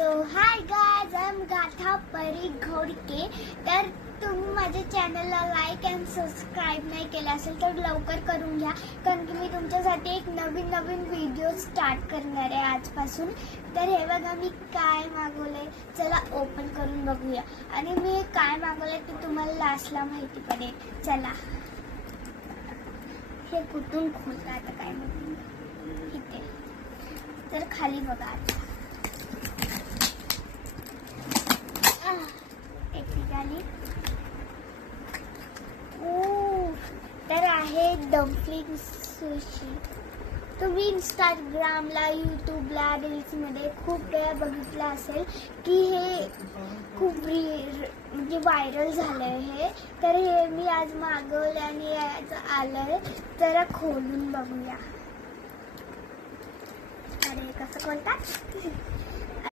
So hi guys, I am गाथा परी घोडके. तर तुम्ही माझ्या चॅनलला लाईक अँड सबस्क्राईब नाही केलं असेल तर लवकर करून घ्या, कारण की मी तुमच्यासाठी एक नवीन व्हिडिओ स्टार्ट करणार आहे आजपासून. तर हे बघा मी काय मागवलंय, चला ओपन करून बघूया. आणि मी काय मागवलंय ते तुम्हाला लास्टला माहिती पडेल. चला हे कुठून खोलतं आता काय माहिती. इथे तर खाली बघा आता तर आहे डम्पलिंग सुशी. तुम्ही इंस्टाग्रामला, यूट्यूबला, रील्समध्ये खूप वेळा बघितलं असेल की हे खूप म्हणजे व्हायरल झालं आहे हे. तर हे मी आज मागवलं आणि याचं आलं आहे. जरा खोलून बघूया. अरे कसं खोलतात.